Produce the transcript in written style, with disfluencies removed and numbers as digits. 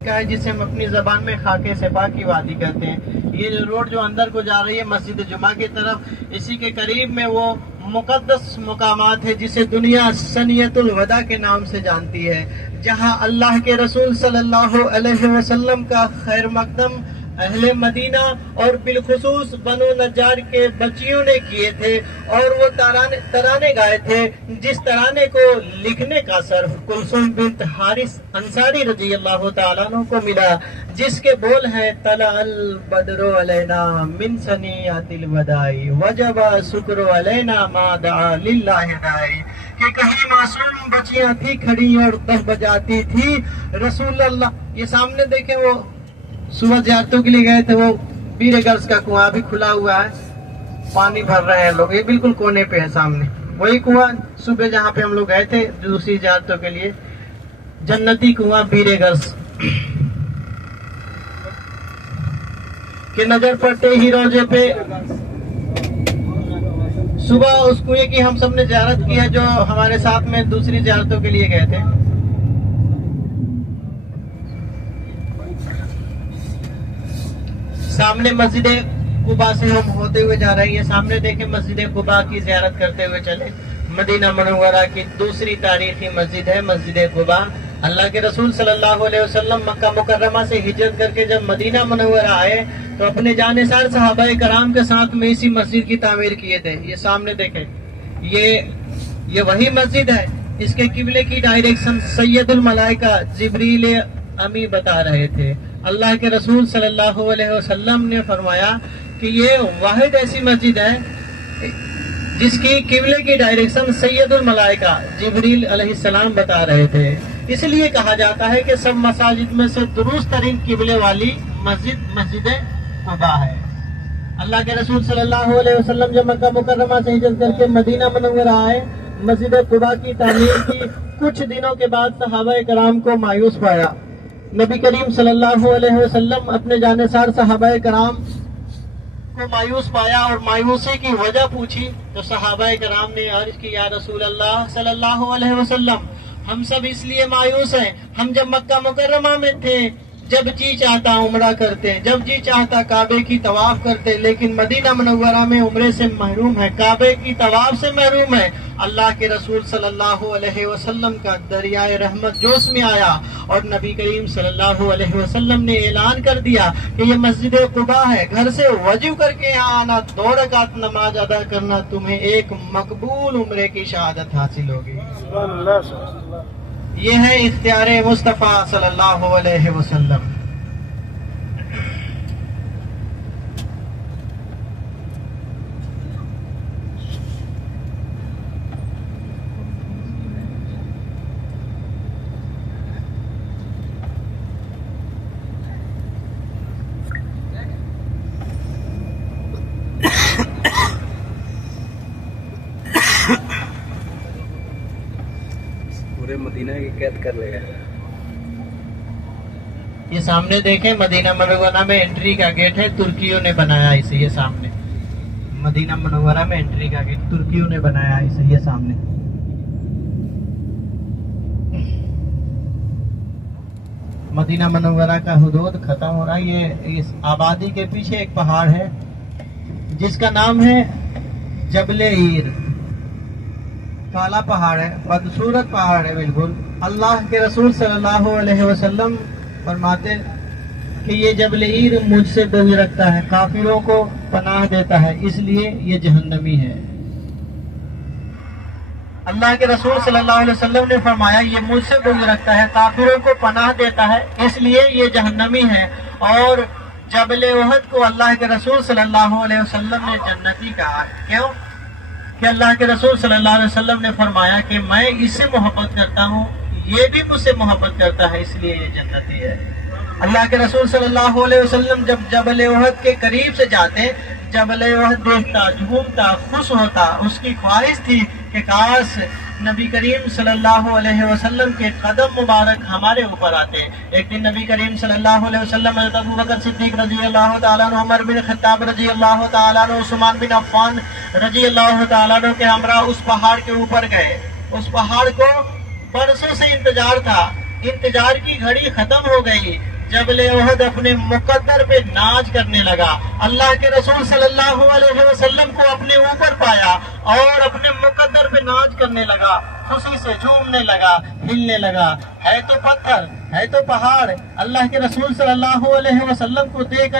کا ہے جسے ہم اپنی زبان میں خاکے سپا کی وادی کہتے ہیں. یہ روڈ جو اندر کو جا رہی ہے مسجد جمعہ کی طرف، اسی کے قریب میں وہ مقدس مقامات ہے جسے دنیا سنیت الوداع کے نام سے جانتی ہے، جہاں اللہ کے رسول صلی اللہ علیہ وسلم کا خیر مقدم اہل مدینہ اور بالخصوص بنو نجار کے بچیوں نے کیے تھے، اور وہ ترانے گائے تھے جس ترانے کو لکھنے کا شرف کلثوم بنت حارث انصاری رضی اللہ تعالیٰ عنہ کو ملا، جس کے بول ہیں طلع البدر علینا من ثنیات الوداع وجب شکر علینا ما دعا للہ داعی، کہ کہیں معصوم بچیاں تھی کھڑی اور دف بجاتی تھی رسول اللہ. یہ سامنے دیکھیں، وہ صبح زیارتوں کے لیے گئے تھے، وہ بیر گرلز کا کنواں ابھی کھلا ہوا ہے، پانی بھر رہے ہیں لوگ، یہ بالکل کونے پہ ہے سامنے وہی کنواں صبح جہاں پہ ہم لوگ گئے تھے دوسری زیارتوں کے لیے، جنتی کنواں بیر گرلز کہ نظر پڑتے ہی روزے پہ صبح اس کنویں کی ہم سب نے زیارت کی ہے جو ہمارے ساتھ میں دوسری زیارتوں کے لیے گئے تھے. سامنے مسجد قباء سے ہم ہوتے ہوئے جا رہے ہیں، سامنے دیکھیں مسجد قباء کی زیارت کرتے ہوئے چلے. مدینہ منورہ کی دوسری تاریخی مسجد ہے مسجد قباء. اللہ کے رسول صلی اللہ علیہ وسلم مکہ مکرمہ سے ہجرت کر کے جب مدینہ منورہ آئے تو اپنے جانثار صحابہ کرام کے ساتھ میں اسی مسجد کی تعمیر کیے تھے. یہ سامنے دیکھیں، یہ وہی مسجد ہے. اس کے قبلے کی ڈائریکشن سید الملائکہ جبریل امی بتا رہے تھے. اللہ کے رسول صلی اللہ علیہ وسلم نے فرمایا کہ یہ واحد ایسی مسجد ہے جس کی قبلے کی ڈائریکشن سید الملائکہ جبریل علیہ السلام بتا رہے تھے. اس لیے کہا جاتا ہے کہ سب مساجد میں سے درست ترین قبلے والی مسجد قباء ہے. اللہ کے رسول صلی اللہ علیہ وسلم جب مکہ مکرمہ سے ہجرت کر کے مدینہ منورہ آئے، مسجد قباء کی تعمیر کی. کچھ دنوں کے بعد صحابہ کرام کو مایوس پایا. نبی کریم صلی اللہ علیہ وسلم اپنے جانثار صحابہ کرام کو مایوس پایا اور مایوسی کی وجہ پوچھی تو صحابہ کرام نے عرض کی، یا رسول اللہ صلی اللہ علیہ وسلم، ہم سب اس لیے مایوس ہیں، ہم جب مکہ مکرمہ میں تھے جب جی چاہتا عمرہ کرتے، جب جی چاہتا کعبے کی طواف کرتے، لیکن مدینہ منورہ میں عمرے سے محروم ہے، کعبے کی طواف سے محروم ہے. اللہ کے رسول صلی اللہ علیہ وسلم کا دریائے رحمت جوش میں آیا اور نبی کریم صلی اللہ علیہ وسلم نے اعلان کر دیا کہ یہ مسجد قباء ہے، گھر سے وضو کر کے یہاں آنا، 2 رکعت نماز ادا کرنا، تمہیں ایک مقبول عمرے کی شہادت حاصل ہوگی. یہ ہے اختیار مصطفیٰ صلی اللہ علیہ وسلم. پورے مدینہ کی قید کر لے گا. یہ سامنے دیکھیں مدینہ منورہ میں انٹری کا گیٹ ہے، ترکیوں نے بنایا اسے. یہ سامنے مدینہ منورہ میں انٹری کا گیٹ ترکیوں نے بنایا اسے. یہ سامنے مدینہ منورہ کا حدود ختم ہو رہا ہے. یہ اس آبادی کے پیچھے ایک پہاڑ ہے جس کا نام ہے جبل عیر. کالا پہاڑ ہے، بدصورت پہاڑ ہے بالکل. اللہ کے رسول صلی اللہ علیہ وسلم فرماتے کہ یہ جبل عیر مجھ سے بغض رکھتا ہے، کافروں کو پناہ دیتا ہے، اس لیے یہ جہنمی ہے. اللہ کے رسول صلی اللہ علیہ وسلم نے فرمایا یہ مجھ سے بغض رکھتا ہے، کافروں کو پناہ دیتا ہے، اس لیے یہ جہنمی ہے. اور جبل احد کو اللہ کے رسول صلی اللہ علیہ وسلم نے جنتی کہا. کیوں؟ کہ اللہ کے رسول صلی اللہ علیہ وسلم نے فرمایا کہ میں اس سے محبت کرتا ہوں، یہ بھی مجھ سے محبت کرتا ہے، اس لیے یہ جنتی ہے. اللہ کے رسول صلی اللہ علیہ وسلم جب جبل احد کے قریب سے جاتے، جبل احد دیکھتا، جھومتا، خوش ہوتا. اس کی خواہش تھی کہ کاش نبی کریم صلی اللہ علیہ وسلم کے قدم مبارک ہمارے اوپر آتے. ایک دن نبی کریم صلی اللہ علیہ وسلم حضرت ابوبکر صدیق رضی اللہ تعالیٰ عنہ، عمر بن خطاب رضی اللہ تعالیٰ عنہ، عثمان بن عفان رضی اللہ تعالیٰ عنہ کے ہمراہ اس پہاڑ کے اوپر گئے. اس پہاڑ کو برسوں سے انتظار تھا انتظار کی گھڑی ختم ہو گئی. جبل احد اپنے مقدر پہ ناز کرنے لگا. اللہ کے رسول صلی اللہ علیہ وسلم کو اپنے اوپر پایا اور اپنے مقدر پہ ناز کرنے لگا, خوشی سے جھومنے لگا, ہلنے لگا. ہے تو پتھر, ہے تو پہاڑ, اللہ کے رسول صلی اللہ علیہ وسلم کو دیکھ